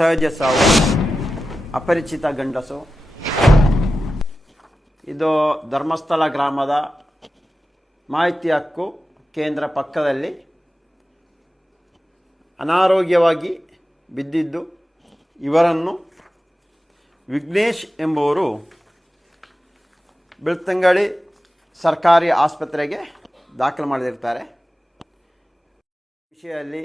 ಅಸಹಜ ಸಾವು, ಅಪರಿಚಿತ ಗಂಡಸು. ಇದು ಧರ್ಮಸ್ಥಳ ಗ್ರಾಮದ ಮಾಹಿತಿ ಹಕ್ಕು ಕೇಂದ್ರ ಪಕ್ಕದಲ್ಲಿ ಅನಾರೋಗ್ಯವಾಗಿ ಬಿದ್ದಿದ್ದು ಇವರನ್ನು ವಿಘ್ನೇಶ್ ಎಂಬುವರು ಬೆಳ್ತಂಗಳಿ ಸರ್ಕಾರಿ ಆಸ್ಪತ್ರೆಗೆ ದಾಖಲು ಮಾಡಿರ್ತಾರೆ. ವಿಷಯದಲ್ಲಿ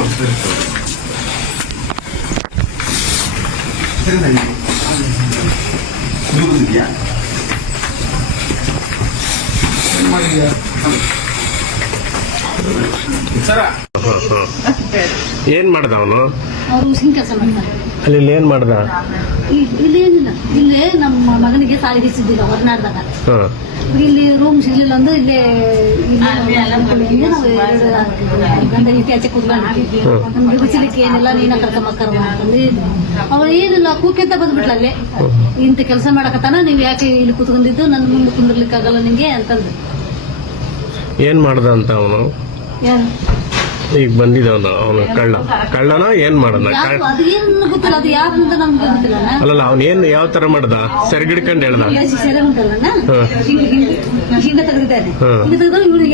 ಯಾರದು ಯಾವ ನಿಮ್ದು ಹಾಂ ಮಳೆ ಹಾಂ ಬನ್ನಿ ಹಾಂ ಸರಿ ಸರಿ ಸರಿ ನೀವು ಇದೆಯಾ ಏನ್ ಮಾಡ್ದ ಅವನು ಅವರು ಉಸಿನ ಮಾಡ್ದ ಮಾಡ್ತಾರೆ. ಅಲ್ಲಿ ಇಲ್ಲಿ ಏನ್ ಮಾಡ್ದ? ಇ- ಇಲ್ಲಿ ಏನಿಲ್ಲ. ಇಲ್ಲಿ ನಮ್ಮ ಮಗನಿಗೆ ಸಾಲಿಗೆ ಸಿಗಲಿಲ್ಲ ಹೊರನಾಡ್ದಾಗ. ಹಾ. ಇಲ್ಲಿ ರೂಮ್ ಸಿಗ್ಲಿಲ್ಲ ಅಂದ್ರೆ ಇಲ್ಲೇ ಗಂಡ ಕೂತ್ಕೊಂಡಿದ್ವಿ ನಮ್ಗೆ ಬಿಸಿಲಿಕ್ಕೆ ಏನಿಲ್ಲ ನೀನ ಕರ್ಕೊಂಬಕ್ಕರ್ವ ಅಂತಂದು ಅವ್ರು ಏನಿಲ್ಲ ಕೂಕೆಂತ ಬಂದ್ಬಿಟ್ಲ ಅಲ್ಲಿ. ಇಂಥ ಕೆಲಸ ಮಾಡಕತ್ತಾನ ನೀವ್ ಯಾಕೆ ಇಲ್ಲಿ ಕೂತ್ಕೊಂಡಿದ್ದು? ನನ್ನ ಮುಂದೆ ಕುಂದಿರ್ಲಿಕ್ಕಾಗಲ್ಲ ನಿಂಗೆ ಅಂತಂದು. ಏನ್ ಮಾಡ್ದ ಅಂತ ಅವನು? ಈಗ ಬಂದಿದ್ದಾವಲ್ಲ ಅವನು ಕಳ್ಳ. ಕಳ್ಳನ ಏನ್ ಮಾಡದ ಅದು ಏನು ಗೊತ್ತಿಲ್ಲ ಅದು ಯಾರು ಅಂತ ನಮ್ಗೆ ಅಲ್ಲಲ್ಲ ಅವನ್ ಏನ್ ಯಾವ ತರ ಮಾಡ್ದ? ಸೆರಗಿಡ್ಕೊಂಡ್ ಹೇಳ್ದ.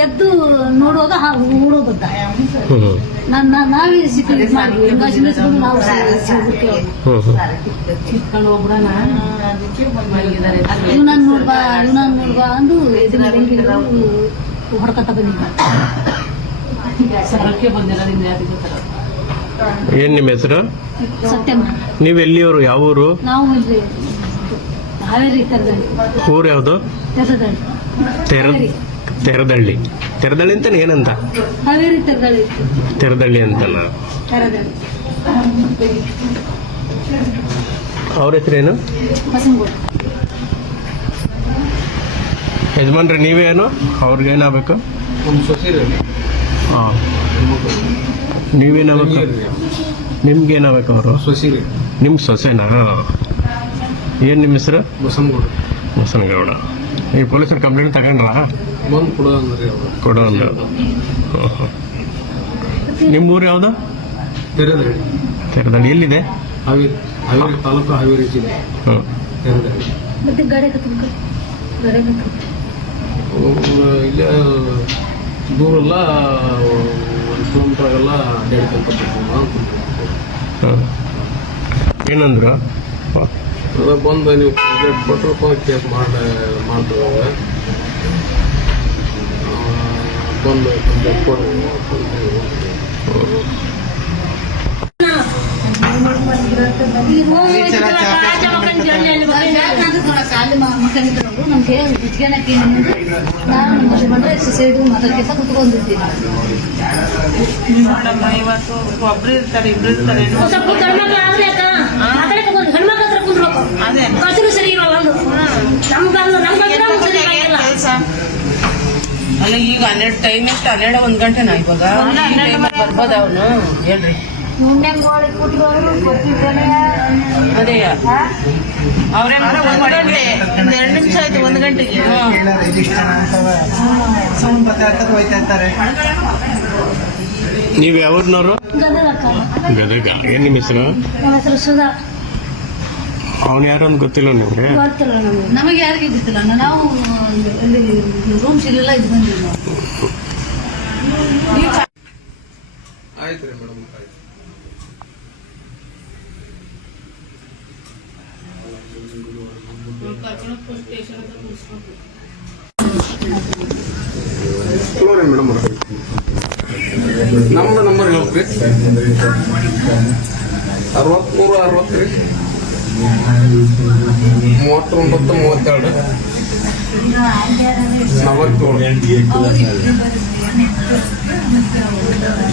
ಎದ್ದು ನೋಡುವಾಗ ಹಾ ನನ್ನ ನಾವೇ ಸಿಕ್ಕಿದ್ವಿ ನಾವು ಇವನನ್ನ ನೋಡ್ಬಾ ಇವನನ್ನ ನೋಡ್ಬಾ ಅಂದು ಏನ್ ನಿಮ್ಮ ಹೆಸರು? ಸತ್ಯಮ್ಮ. ನೀವ್ ಎಲ್ಲಿಯವರು? ಯಾವ ಊರು? ನಾವು ಇಲ್ಲಿ ಹಾವೇರಿ ತೆರದಲ್ಲಿ ಊರು ಯಾವ್ದು? ತೆರದಲ್ಲಿ ತೆರ ತೆರದಳ್ಳಿ. ತೆರದಳ್ಳಿ ಅಂತ ಏನಂತ? ಹಾವೇರಿ ತೆರದಲ್ಲಿ ತೆರದಳ್ಳಿ ಅಂತ ತೆರದಲ್ಲಿ ಅವ್ರ ಹೆಸರೇನು? ಬಸನಗೌಡ ಯಜಮಾನ್ರಿ ನೀವೇನು? ಅವ್ರಿಗೇನಾಗಬೇಕು? ಒಂದು ಸೊಸೆ ಹಾ. ನೀವೇನಾಗಬೇಕು ನಿಮ್ಗೇನಾಗಬೇಕು ಅವರು? ಸೊಸೆ ರೀ ನಿಮ್ ಸೊಸೆನಾ? ಏನ್ ನಿಮ್ಮ ಹೆಸರು? ಬಸನಗೌಡ ಬಸನಗೌಡ ಈ ಪೊಲೀಸರು ಕಂಪ್ಲೇಂಟ್ ತಗೊಂಡ್ರ? ಬಂದು ಕೊಡೋ ಅಂದ್ರಿ ಅವರು. ಹಾಂ ಅಂದ ನಿಮ್ಮ ಊರು ಯಾವುದು? ತೆರೆದ್ರಿ ತೆರದಲ್ಲಿ ಎಲ್ಲಿದೆ? ಹಾವೇರಿ ಹಾವೇರಿ ತಾಲೂಕು ಹಾವೇರಿ ಜಿಲ್ಲೆ. ಹ್ಮ್ ತೆರೆದ್ರಿ ಮತ್ತೆ ಗಾಡಿ ಇಲ್ಲೇ ದೂರಲ್ಲ ಒಂದು ಕಿಲೋಮೀಟ್ರಾಗೆಲ್ಲ ಅಡ್ಡಾಡ್ಕೊಂತ ಹ್ಮ್. ಏನಂದ್ರು? ಅದ ಬಂದು ನೀವು ಕಂಪ್ಲೇಂಟ್ ಕೊಟ್ಟರು ಬಂದು ಕೇಸ್ ಮಾಡಿ ಮಾಡ್ತೀವಿ ಅವಾಗ ಬಂದು ಕಂಪ್ಲೇಂಟ್ ಕೊಡ್ರಿ ನಮ್ಗೆ ನಮ್ಮ ಬಂದ್ರೆ ನೋಡಮ್ಮ ಇವತ್ತು ಒಬ್ರು ಇರ್ತಾರೆ ಇಬ್ರು ಇರ್ತಾರೆ ಸ್ವಲ್ಪ ಗಂಡ್ಮಕ್ಳು ಆದ್ರೆ ಅಕ್ಕ, ಮಾತಾಡಕ್ಕೆ ಬಂದು ಹೆಣ್ಮಕ್ಳ ಹತ್ರ ಕುಂದ್ಬೇಕು ಅದೇ. ಕಸರು ಸರಿ ಒಂದು? ಕೆಲಸ ಅಲ್ಲ ಈಗ ಹನ್ನೆರಡು ಟೈಮ್ ಎಷ್ಟು? ಹನ್ನೆರಡು ಒಂದ್ ಗಂಟೆನಾ ಇವಾಗ? ಬರ್ಬೋದ ಅವನು? ಹೇಳ್ರಿ. ಅದೇ ಅವ್ರೇ ಎರಡು ನಿಮಿಷ ಆಯ್ತು ಒಂದು ಗಂಟೆಗೆ. ನೀವು ಯಾವ್ರನ್ನವರು ಗದಗಕ್ಕ. ಗದಗ. ಏನ್ ನಿಮ್ಮ ಹೆಸರು? ನನ್ನ ಹೆಸರು ಸುಧಾ. ಅವ್ನು ಯಾರು ಅಂತ ಗೊತ್ತಿಲ್ಲ ನಿಮ್ಗೆ? ಗೊತ್ತಿಲ್ಲ ನಮಗೆ. ನಮಗೆ ಯಾರಿಗೆ ಗೊತ್ತಿಲ್ಲ. ನಾವು ರೂಮ್ ಸಿಗಲಿಲ್ಲ ಇದು ಬಂದಿಲ್ಲ. ಆಯ್ತು ರೀ ಮೇಡಮ್ ಆಯ್ತು ಚಲೋ ರೀ ಮೇಡಮ್ ನಮ್ದು ನಂಬರ್ ಹೇಳ್ರಿ ಅರವತ್ಮೂರು ಅರವತ್ತು ರೀ ಮೂವತ್ತೊಂಬತ್ತು, ಮೂವತ್ತೆರಡು. ನಲವತ್ತೇಳು.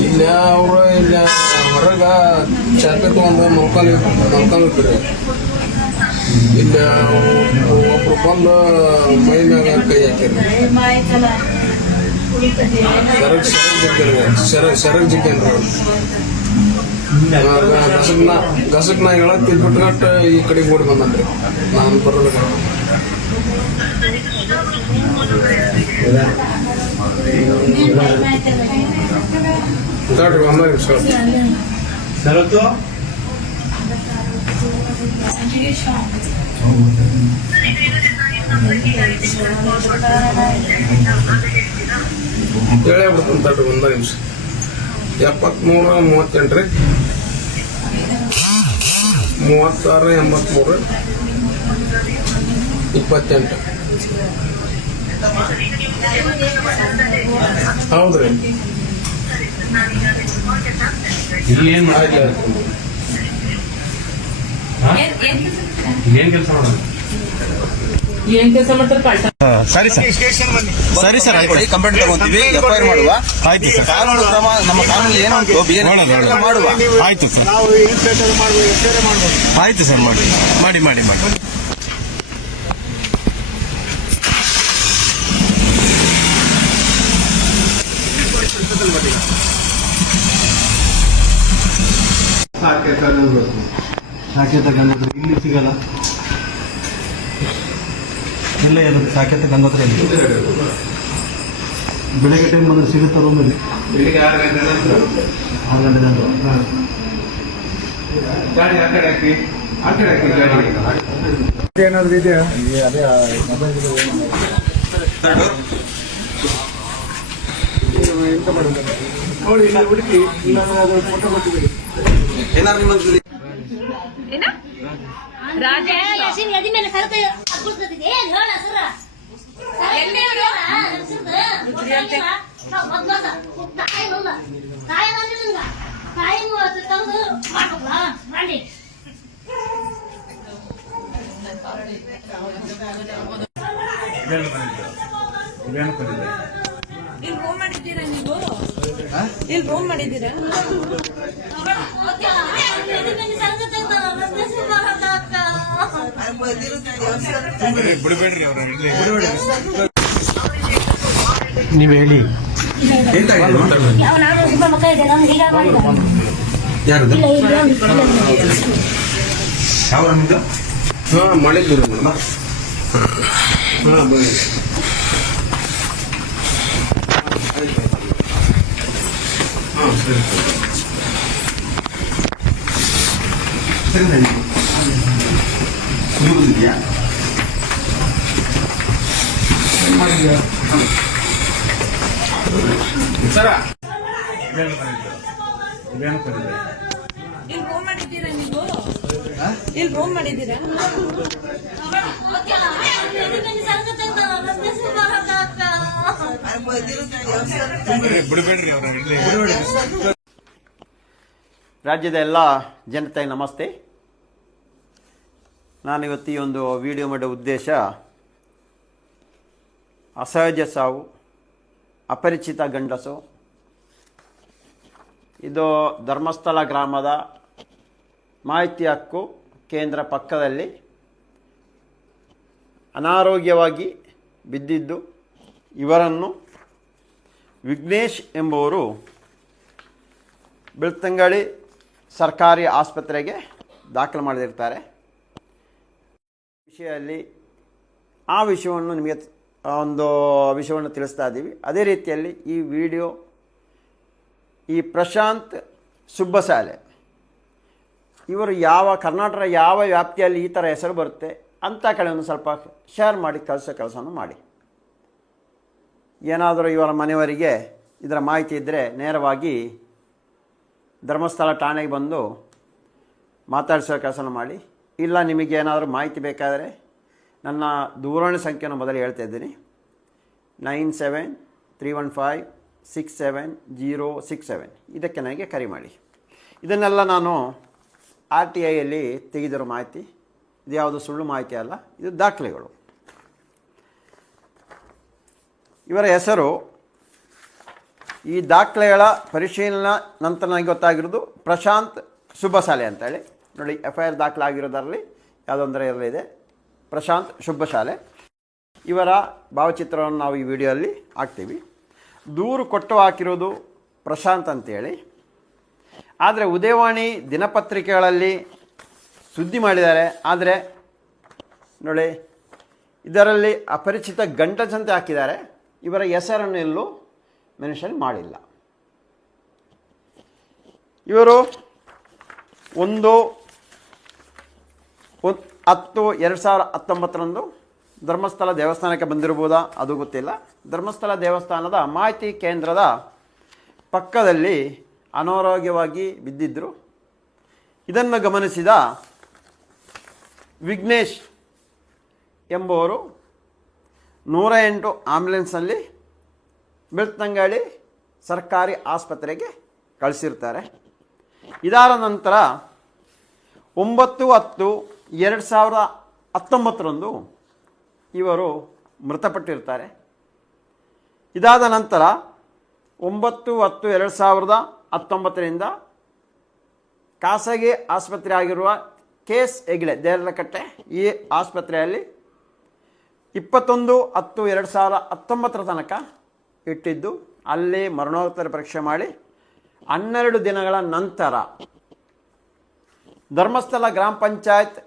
ಇಲ್ಲ ಅವ್ರು ಇಲ್ಲ ಹೊರಗ ಚಾಪೆ ತಗೊಂಡು ಮಲ್ಕೊಂಡು ಮಲ್ಕೊಂಡಿರ್ತಾರೆ ಇಲ್ಲ ಒಬ್ರು ಬಂದು ಮೈನಾಗ ಕೈ ಹಾಕ್ಯಾರ. ಸರಗ್ ಸರಗ್ ಸರಗ್ ಸರಗ್ ಜಿಕ್ಕೇನ್ರಿ ಗಸಕ್ನ ಗಸಕ್ನ ಹೇಳಕ್ ಬಿಟ್ಕೊಟ್ಟು ಈ ಕಡೆಗೆ ಓಡಿ ಬಂದ್ರಿ ನಾನು ಬರೋದ ತಡ್ರಿ ಒಂದೇ ನಿಮಿಷ ಶರತ್ತು ಹೇಳೇ ಬಿಡ್ತೀನಿ ತಡ್ರಿ ನಿಮಿಷ ಎಪ್ಪತ್ಮೂರ ಮೂವತ್ತೆಂಟು ರೀ ಮೂವತ್ತಾರು ಎಂಬತ್ಮೂರು ಇಪ್ಪತ್ತೆಂಟು ಹೌದ್ರಿ ಏನ್ ಮಾಡ್ತಾರೆ ಏನ್ ಕೆಲಸ ಮಾಡೋದು? ಏನ್ ಕೆಲಸ ಮಾಡ್ತಾರೆ ಕಳ್ತ ಸರಿ ಸರ್. ಸರಿ ಸರ್ ಆಯ್ತು. ಕಂಪ್ಲೇಂಟ್ ತಗೊಂತೀವಿ ಎಫ್ಐಆರ್ ಮಾಡುವ. ಆಯ್ತು ಸರ್. ಕಾನೂನು ಕ್ರಮ ನಮ್ಮ ಕಾನೂನು ಏನು. ಮಾಡುವ. ಆಯ್ತು ಸರ್. ಆಯ್ತು ಸರ್ ಮಾಡಿ. ಮಾಡಿ ಮಾಡಿ ಮಾಡಿ. ಸಾಕೇತ ಗಂಗೋತ್ರ ಇಲ್ಲಿ ಸಿಗಲ್ಲ. ಇಲ್ಲ ಏನು ಸಾಕೇತ ಗಂಗೋತ್ರ ಇಲ್ಲಿ. ಬೆಳಗ್ಗೆ ಟೈಮ್ ಬಂದ್ರೆ ಸಿಗುತ್ತಾ ರೂಮಲ್ಲಿ ಬೆಳಿಗ್ಗೆ ಆರು ಗಾಡಿ ಹಾಕಿ ಹಾಕಿ ಗಾಡಿ ಏನಾದರೂ ಇದೆಯಾ ಅದೇ ಮೊಬೈಲ್ ನೋಡಿ ಇಲ್ಲ ಹುಡುಕಿ ಇಲ್ಲ ಫೋಟೋ ಕೊಟ್ಟಿದ್ದೀರಿ ಏನಾದ್ರು ನಿಮ್ಮಲ್ಲಿ ಏನ್. ಇಲ್ಲಿ ರೂಮ್ ಮಾಡಿದ್ದೀರಾ ನೀವು? ಇಲ್ಲಿ ರೂಮ್ ಮಾಡಿದ್ದೀರಾ? ನೀವು ಹೇಳಿ ಆಗಿದೆ? ಯಾವ ನಿಮ್ದು ಹಾಂ ಮಾಡಿದ್ದೀರಿ ಮೇಡಮ್ ಹಾಂ ಬನ್ನಿ ಹಾಂ ಸರಿ ಸರಿ ರಾಜ್ಯದ ಎಲ್ಲ ಜನತೆ ನಮಸ್ತೆ. ನಾನಿವತ್ತು ಈ ಒಂದು ವಿಡಿಯೋ ಮಾಡೋ ಉದ್ದೇಶ ಅಸಹಜ ಸಾವು, ಅಪರಿಚಿತ ಗಂಡಸು. ಇದು ಧರ್ಮಸ್ಥಳ ಗ್ರಾಮದ ಮಾಹಿತಿ ಹಕ್ಕು ಕೇಂದ್ರ ಪಕ್ಕದಲ್ಲಿ ಅನಾರೋಗ್ಯವಾಗಿ ಬಿದ್ದಿದ್ದು ಇವರನ್ನು ವಿಘ್ನೇಶ್ ಎಂಬುವರು ಬೆಳ್ತಂಗಡಿ ಸರ್ಕಾರಿ ಆಸ್ಪತ್ರೆಗೆ ದಾಖಲು ಮಾಡಿರ್ತಾರೆ ವಿಷಯದಲ್ಲಿ ಆ ವಿಷಯವನ್ನು ನಿಮಗೆ ಒಂದು ವಿಷಯವನ್ನು ತಿಳಿಸ್ತಾ ಇದ್ದೀವಿ. ಅದೇ ರೀತಿಯಲ್ಲಿ ಈ ವಿಡಿಯೋ, ಈ ಪ್ರಶಾಂತ್ ಸುಬ್ಬಸಾಲೆ, ಇವರು ಯಾವ ಕರ್ನಾಟಕ ಯಾವ ವ್ಯಾಪ್ತಿಯಲ್ಲಿ ಈ ಥರ ಹೆಸರು ಬರುತ್ತೆ ಅಂಥ ಕಡೆ ಒಂದು ಸ್ವಲ್ಪ ಶೇರ್ ಮಾಡಿ, ಕಳಿಸೋ ಕೆಲಸವನ್ನು ಮಾಡಿ. ಏನಾದರೂ ಇವರ ಮನೆಯವರಿಗೆ ಇದರ ಮಾಹಿತಿ ಇದ್ದರೆ ನೇರವಾಗಿ ಧರ್ಮಸ್ಥಳ ಠಾಣೆಗೆ ಬಂದು ಮಾತಾಡಿಸೋ ಕೆಲಸನ ಮಾಡಿ. ಇಲ್ಲ, ನಿಮಗೆ ಏನಾದರೂ ಮಾಹಿತಿ ಬೇಕಾದರೆ ನನ್ನ ದೂರವಾಣಿ ಸಂಖ್ಯೆಯನ್ನು ಮೊದಲು ಹೇಳ್ತಾ ಇದ್ದೀನಿ. Nine seven three one five six seven zero six seven. ಇದಕ್ಕೆ ನನಗೆ ಕರೆ ಮಾಡಿ. ಇದನ್ನೆಲ್ಲ ನಾನು ಆರ್ ಟಿ ಐಯಲ್ಲಿ ತೆಗೆದಿರೋ ಮಾಹಿತಿ. ಇದು ಯಾವುದು ಸುಳ್ಳು ಮಾಹಿತಿ ಅಲ್ಲ, ಇದು ದಾಖಲೆಗಳು. ಇವರ ಹೆಸರು, ಈ ದಾಖಲೆಗಳ ಪರಿಶೀಲನಾ ನಂತರ ನನಗೆ ಗೊತ್ತಾಗಿರೋದು ಪ್ರಶಾಂತ್ ಸುಬ್ಬಸಾಲೆ ಅಂತೇಳಿ. ನೋಡಿ ಎಫ್ ಐ ಆರ್ ದಾಖಲಾಗಿರೋದರಲ್ಲಿ ಯಾವುದೊಂದರ ಇದೆ. ಪ್ರಶಾಂತ್ ಶುಭಶಾಲೆ. ಇವರ ಭಾವಚಿತ್ರವನ್ನು ನಾವು ಈ ವಿಡಿಯೋಲ್ಲಿ ಹಾಕ್ತೀವಿ. ದೂರು ಕೊಟ್ಟು ಹಾಕಿರೋದು ಪ್ರಶಾಂತ್ ಅಂತೇಳಿ. ಆದರೆ ಉದಯವಾಣಿ ದಿನಪತ್ರಿಕೆಗಳಲ್ಲಿ ಸುದ್ದಿ ಮಾಡಿದ್ದಾರೆ. ಆದರೆ ನೋಡಿ, ಇದರಲ್ಲಿ ಅಪರಿಚಿತ ಗಂಟಸಂತೆ ಹಾಕಿದ್ದಾರೆ. ಇವರ ಹೆಸರನ್ನು ಎಲ್ಲೂ ಮೆನ್ಷನ್ ಮಾಡಿಲ್ಲ. ಇವರು ಒಂದು ಒಂದ್- ಹತ್ತು, ಎರಡು ಸಾವಿರ ಹತ್ತೊಂಬತ್ತರಂದು ಧರ್ಮಸ್ಥಳ ದೇವಸ್ಥಾನಕ್ಕೆ ಬಂದಿರ್ಬೋದಾ ಅದು ಗೊತ್ತಿಲ್ಲ. ಧರ್ಮಸ್ಥಳ ದೇವಸ್ಥಾನದ ಮಾಹಿತಿ ಕೇಂದ್ರದ ಪಕ್ಕದಲ್ಲಿ ಅನಾರೋಗ್ಯವಾಗಿ ಬಿದ್ದಿದ್ದರು ಇದನ್ನು ಗಮನಿಸಿದ ವಿಘ್ನೇಶ್ ಎಂಬುವರು ನೂರ ಎಂಟು ಆಂಬ್ಯುಲೆನ್ಸ್ನಲ್ಲಿ ಬೆಳ್ತಂಗಾಳಿ ಸರ್ಕಾರಿ ಆಸ್ಪತ್ರೆಗೆ ಕಳಿಸಿರ್ತಾರೆ. ಇದಾದ ನಂತರ ಒಂಬತ್ತು ಹತ್ತು ಎರಡು ಸಾವಿರದ ಹತ್ತೊಂಬತ್ತರಂದು ಇವರು ಮೃತಪಟ್ಟಿರ್ತಾರೆ. ಇದಾದ ನಂತರ ಒಂಬತ್ತು ಹತ್ತು ಎರಡು ಸಾವಿರದ ಹತ್ತೊಂಬತ್ತರಿಂದ ಖಾಸಗಿ ಆಸ್ಪತ್ರೆ ಆಗಿರುವ ಕೆ ಎಸ್ ಹೆಗ್ಡೆ ದೇರಳಕಟ್ಟೆ ಈ ಆಸ್ಪತ್ರೆಯಲ್ಲಿ ಇಪ್ಪತ್ತೊಂದು ಹತ್ತು ಎರಡು ಸಾವಿರದ ಹತ್ತೊಂಬತ್ತರ ತನಕ ಇಟ್ಟಿದ್ದು, ಅಲ್ಲಿ ಮರಣೋತ್ತರ ಪರೀಕ್ಷೆ ಮಾಡಿ ಹನ್ನೆರಡು ದಿನಗಳ ನಂತರ ಧರ್ಮಸ್ಥಳ ಗ್ರಾಮ ಪಂಚಾಯತ್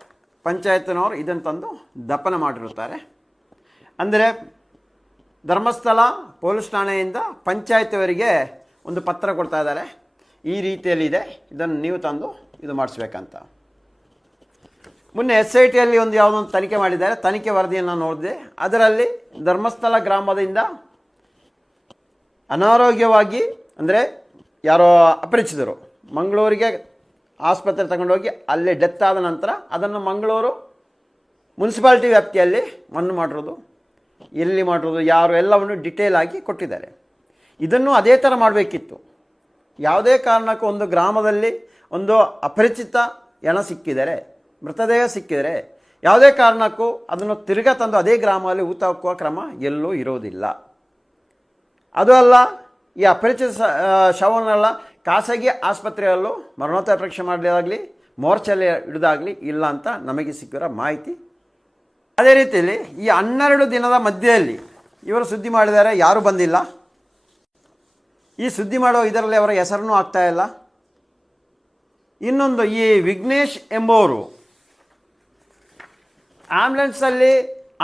ಪಂಚಾಯತ್ನವರು ಇದನ್ನು ತಂದು ದಪನ ಮಾಡಿರುತ್ತಾರೆ. ಅಂದರೆ ಧರ್ಮಸ್ಥಳ ಪೊಲೀಸ್ ಠಾಣೆಯಿಂದ ಪಂಚಾಯತ್ವರಿಗೆ ಒಂದು ಪತ್ರ ಕೊಡ್ತಾ ಇದ್ದಾರೆ. ಈ ರೀತಿಯಲ್ಲಿದೆ. ಇದನ್ನು ನೀವು ತಂದು ಇದು ಮಾಡಿಸ್ಬೇಕಂತ. ಮೊನ್ನೆ ಎಸ್ ಐ ಟಿಯಲ್ಲಿ ಒಂದು ಯಾವುದೊಂದು ತನಿಖೆ ಮಾಡಿದ್ದಾರೆ. ತನಿಖೆ ವರದಿಯನ್ನು ನೋಡಿದೆ. ಅದರಲ್ಲಿ ಧರ್ಮಸ್ಥಳ ಗ್ರಾಮದಿಂದ ಅನಾರೋಗ್ಯವಾಗಿ, ಅಂದರೆ ಯಾರೋ ಅಪರಿಚಿತರು, ಮಂಗಳೂರಿಗೆ ಆಸ್ಪತ್ರೆ ತಗೊಂಡೋಗಿ ಅಲ್ಲಿ ಡೆತ್ ಆದ ನಂತರ ಅದನ್ನು ಮಂಗಳೂರು ಮುನ್ಸಿಪಾಲ್ಟಿ ವ್ಯಾಪ್ತಿಯಲ್ಲಿ ಮಣ್ಣು ಮಾಡಿರೋದು, ಎಲ್ಲಿ ಮಾಡಿರೋದು, ಯಾರು ಎಲ್ಲವನ್ನು ಡಿಟೇಲ್ ಆಗಿ ಕೊಟ್ಟಿದ್ದಾರೆ. ಇದನ್ನು ಅದೇ ಥರ ಮಾಡಬೇಕಿತ್ತು. ಯಾವುದೇ ಕಾರಣಕ್ಕೂ ಒಂದು ಗ್ರಾಮದಲ್ಲಿ ಒಂದು ಅಪರಿಚಿತ ಎಣ ಸಿಕ್ಕಿದರೆ, ಮೃತದೇಹ ಸಿಕ್ಕಿದರೆ, ಯಾವುದೇ ಕಾರಣಕ್ಕೂ ಅದನ್ನು ತಿರುಗಾ ತಂದು ಅದೇ ಗ್ರಾಮದಲ್ಲಿ ಊತ ಹಾಕುವ ಕ್ರಮ ಎಲ್ಲೂ ಇರೋದಿಲ್ಲ. ಅದು ಅಲ್ಲ, ಈ ಅಪರಿಚಿತ ಶವನ್ನೆಲ್ಲ ಖಾಸಗಿ ಆಸ್ಪತ್ರೆಯಲ್ಲೂ ಮರಣೋತ್ತರ ಪರೀಕ್ಷೆ ಮಾಡಲಾಗಲಿ ಮೋರ್ಚಲ್ಲಿ ಹಿಡಿದಾಗಲಿ ಇಲ್ಲ ಅಂತ ನಮಗೆ ಸಿಕ್ಕಿರೋ ಮಾಹಿತಿ. ಅದೇ ರೀತಿಯಲ್ಲಿ ಈ ಹನ್ನೆರಡು ದಿನದ ಮಧ್ಯೆಯಲ್ಲಿ ಇವರು ಸುದ್ದಿ ಮಾಡಿದ್ದಾರೆ, ಯಾರೂ ಬಂದಿಲ್ಲ. ಈ ಸುದ್ದಿ ಮಾಡೋ ಇದರಲ್ಲಿ ಅವರ ಹೆಸರನ್ನು ಆಗ್ತಾ ಇಲ್ಲ. ಇನ್ನೊಂದು, ಈ ವಿಘ್ನೇಶ್ ಎಂಬುವರು ಆ್ಯಂಬುಲೆನ್ಸಲ್ಲಿ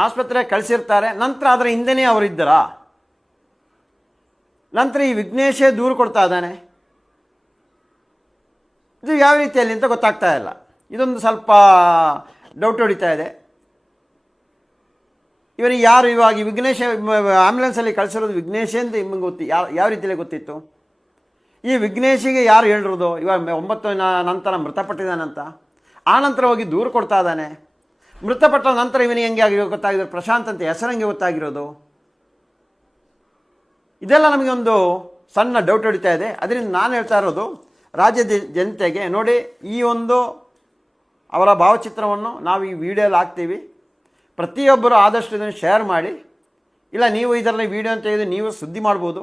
ಆಸ್ಪತ್ರೆಗೆ ಕಳಿಸಿರ್ತಾರೆ, ನಂತರ ಅದರ ಹಿಂದೆನೇ ಅವರಿದ್ದರಾ? ನಂತರ ಈ ವಿಘ್ನೇಶೇ ದೂರು ಕೊಡ್ತಾ ಇದ್ದಾನೆ. ಇದು ಯಾವ ರೀತಿಯಲ್ಲಿ ಅಂತ ಗೊತ್ತಾಗ್ತಾ ಇಲ್ಲ. ಇದೊಂದು ಸ್ವಲ್ಪ ಡೌಟ್ ಹೊಡಿತಾ ಇದೆ. ಇವರು ಯಾರು? ಇವಾಗ ವಿಘ್ನೇಶ ಆ್ಯಂಬುಲೆನ್ಸಲ್ಲಿ ಕಳಿಸಿರೋದು ವಿಘ್ನೇಶ್ ಅಂತ ನಿಮಗೆ ಗೊತ್ತಿ ಯಾವ ಯಾವ ರೀತಿಯಲ್ಲಿ ಗೊತ್ತಿತ್ತು? ಈ ವಿಘ್ನೇಶಿಗೆ ಯಾರು ಹೇಳಿರೋದು? ಇವಾಗ ಒಂಬತ್ತು ನಂತರ ಮೃತಪಟ್ಟಿದ್ದಾನಂತ ಆ ನಂತರ ಹೋಗಿ ದೂರು ಕೊಡ್ತಾ ಇದ್ದಾನೆ. ಮೃತಪಟ್ಟ ನಂತರ ಇವನಿಗೆ ಹೆಂಗೆ ಆಗಿರೋ ಗೊತ್ತಾಗಿರೋ ಪ್ರಶಾಂತ್ ಅಂತ ಹೆಸರಂಗೆ ಗೊತ್ತಾಗಿರೋದು. ಇದೆಲ್ಲ ನಮಗೆ ಒಂದು ಸಣ್ಣ ಡೌಟ್ ಹೊಡಿತಾ ಇದೆ. ಅದರಿಂದ ನಾನು ಹೇಳ್ತಾ ಇರೋದು ರಾಜ್ಯದ ಜನತೆಗೆ, ನೋಡಿ, ಈ ಒಂದು ಅವರ ಭಾವಚಿತ್ರವನ್ನು ನಾವು ಈ ವಿಡಿಯೋಲಿ ಹಾಕ್ತೀವಿ. ಪ್ರತಿಯೊಬ್ಬರು ಆದಷ್ಟು ಇದನ್ನು ಶೇರ್ ಮಾಡಿ. ಇಲ್ಲ, ನೀವು ಇದರಲ್ಲಿ ವಿಡಿಯೋ ತೆಗೆದು ನೀವು ಸುದ್ದಿ ಮಾಡ್ಬೋದು.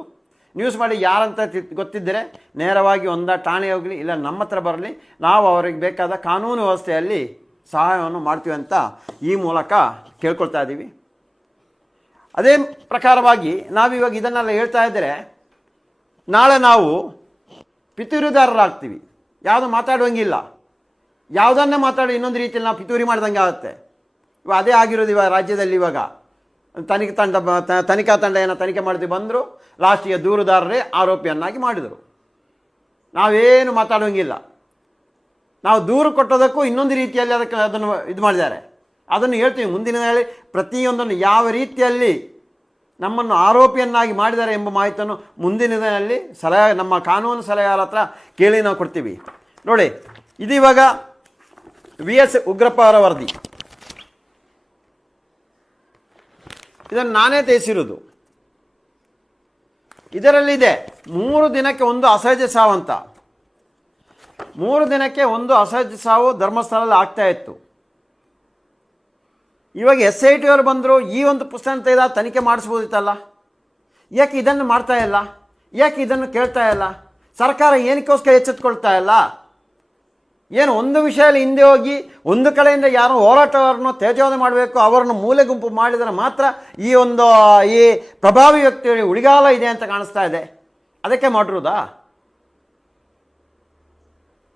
ನ್ಯೂಸ್ ಮಾಡಿ ಯಾರಂತ ಗೊತ್ತಿದ್ದರೆ ನೇರವಾಗಿ ಒಂದ ಠಾಣೆ ಹೋಗಲಿ, ಇಲ್ಲ ನಮ್ಮ ಹತ್ರ ಬರಲಿ, ನಾವು ಅವರಿಗೆ ಬೇಕಾದ ಕಾನೂನು ವ್ಯವಸ್ಥೆಯಲ್ಲಿ ಸಹಾಯವನ್ನು ಮಾಡ್ತೀವಿ ಅಂತ ಈ ಮೂಲಕ ಕೇಳ್ಕೊಳ್ತಾ ಇದ್ದೀವಿ. ಅದೇ ಪ್ರಕಾರವಾಗಿ ನಾವಿವಾಗ ಇದನ್ನೆಲ್ಲ ಹೇಳ್ತಾ ಇದ್ದರೆ, ನಾಳೆ ನಾವು ಪಿತೂರಿದಾರರಾಗ್ತೀವಿ. ಯಾವುದು ಮಾತಾಡುವಂಗಿಲ್ಲ. ಯಾವುದನ್ನೇ ಮಾತಾಡಿ ಇನ್ನೊಂದು ರೀತಿಯಲ್ಲಿ ನಾವು ಪಿತೂರಿ ಮಾಡ್ದಂಗೆ ಆಗುತ್ತೆ. ಇವಾಗ ಅದೇ ಆಗಿರೋದು ಇವಾಗ ರಾಜ್ಯದಲ್ಲಿ ಇವಾಗ. ತನಿಖೆ ತಂಡ ತನಿಖಾ ತಂಡ ಏನೋ ತನಿಖೆ ಮಾಡ್ತೀವಿ ಬಂದರು ಲಾಸ್ಟಿಗೆ ದೂರುದಾರರೇ ಆರೋಪಿಯನ್ನಾಗಿ ಮಾಡಿದರು. ನಾವೇನು ಮಾತಾಡೋಂಗಿಲ್ಲ ನಾವು ದೂರು ಕೊಟ್ಟೋದಕ್ಕೂ ಇನ್ನೊಂದು ರೀತಿಯಲ್ಲಿ ಅದಕ್ಕೆ ಅದನ್ನು ಇದು ಮಾಡಿದ್ದಾರೆ. ಅದನ್ನು ಹೇಳ್ತೀವಿ ಮುಂದಿನ ಹೇಳಿ ಪ್ರತಿಯೊಂದನ್ನು ಯಾವ ರೀತಿಯಲ್ಲಿ ನಮ್ಮನ್ನು ಆರೋಪಿಯನ್ನಾಗಿ ಮಾಡಿದ್ದಾರೆ ಎಂಬ ಮಾಹಿತಿಯನ್ನು ಮುಂದಿನ ದಿನದಲ್ಲಿ ಸಲಹೆ, ನಮ್ಮ ಕಾನೂನು ಸಲಹೆಗಾರ ಹತ್ರ ಕೇಳಿ ನಾವು ಕೊಡ್ತೀವಿ. ನೋಡಿ ಇದು ವಿ ಎಸ್ ಉಗ್ರಪ್ಪ ಅವರ ವರದಿ. ಇದನ್ನು ನಾನೇ ತೆಗೆಸಿರೋದು ಇದರಲ್ಲಿದೆ ಮೂರು ದಿನಕ್ಕೆ ಒಂದು ಅಸಹಜ ಸಾವು ಅಂತ. ಮೂರು ದಿನಕ್ಕೆ ಒಂದು ಅಸಹಜ ಸಾವು ಧರ್ಮಸ್ಥಳದಲ್ಲಿ ಆಗ್ತಾ ಇತ್ತು. ಇವಾಗ ಎಸ್ ಐ ಟಿ ಅವರು ಬಂದರು, ಈ ಒಂದು ಪುಸ್ತಕ ತೆಗೆದ ತನಿಖೆ ಮಾಡಿಸ್ಬೋದಿತ್ತಲ್ಲ? ಯಾಕೆ ಇದನ್ನು ಮಾಡ್ತಾ ಇಲ್ಲ? ಯಾಕೆ ಇದನ್ನು ಕೇಳ್ತಾ ಇಲ್ಲ? ಸರ್ಕಾರ ಏನಕ್ಕೋಸ್ಕರ ಎಚ್ಚೆತ್ಕೊಳ್ತಾ ಇಲ್ಲ? ಏನು ಒಂದು ವಿಷಯದಲ್ಲಿ ಹಿಂದೆ ಹೋಗಿ, ಒಂದು ಕಡೆಯಿಂದ ಯಾರೋ ಹೋರಾಟವರನ್ನು ತೇಜೋವಧೆ ಮಾಡಬೇಕು, ಅವರನ್ನು ಮೂಲೆ ಗುಂಪು ಮಾಡಿದರೆ ಮಾತ್ರ ಈ ಒಂದು, ಈ ಪ್ರಭಾವಿ ವ್ಯಕ್ತಿಯಲ್ಲಿ ಉಳಿಗಾಲ ಇದೆ ಅಂತ ಕಾಣಿಸ್ತಾ ಇದೆ. ಅದಕ್ಕೆ ಮಾಡಿರೋದಾ?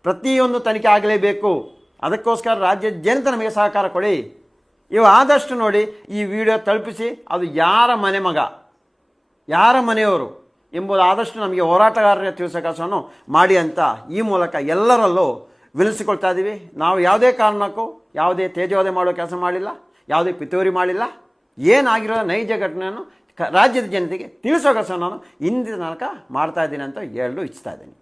ಪ್ರತಿಯೊಂದು ತನಿಖೆ ಆಗಲೇಬೇಕು. ಅದಕ್ಕೋಸ್ಕರ ರಾಜ್ಯದ ಜನತೆ ನಮಗೆ ಸಹಕಾರ ಕೊಡಿ. ಇವು ಆದಷ್ಟು ನೋಡಿ ಈ ವಿಡಿಯೋ ತಲುಪಿಸಿ, ಅದು ಯಾರ ಮನೆ ಮಗ? ಯಾರ ಮನೆಯವರು ಎಂಬುದು ಆದಷ್ಟು ನಮಗೆ ಹೋರಾಟಗಾರರ ತಿಳಿಸೋ ಕೆಲಸವನ್ನು ಮಾಡಿ ಅಂತ ಈ ಮೂಲಕ ಎಲ್ಲರಲ್ಲೂ ವಿನಿಸಿಕೊಳ್ತಾ ಇದ್ದೀವಿ ನಾವು ಯಾವುದೇ ಕಾರಣಕ್ಕೂ ಯಾವುದೇ ತೇಜೋದೆ ಮಾಡೋ ಕೆಲಸ ಮಾಡಿಲ್ಲ, ಯಾವುದೇ ಪಿತೂರಿ ಮಾಡಿಲ್ಲ. ಏನಾಗಿರೋ ನೈಜ ಘಟನೆಯನ್ನು ರಾಜ್ಯದ ಜನತೆಗೆ ತಿಳಿಸೋ ನಾನು ಇಂದಿನ ತನಕ ಮಾಡ್ತಾ ಇದ್ದೀನಿ ಅಂತ ಹೇಳಲು ಇಚ್ಛಿಸ್ತಾ ಇದ್ದೀನಿ.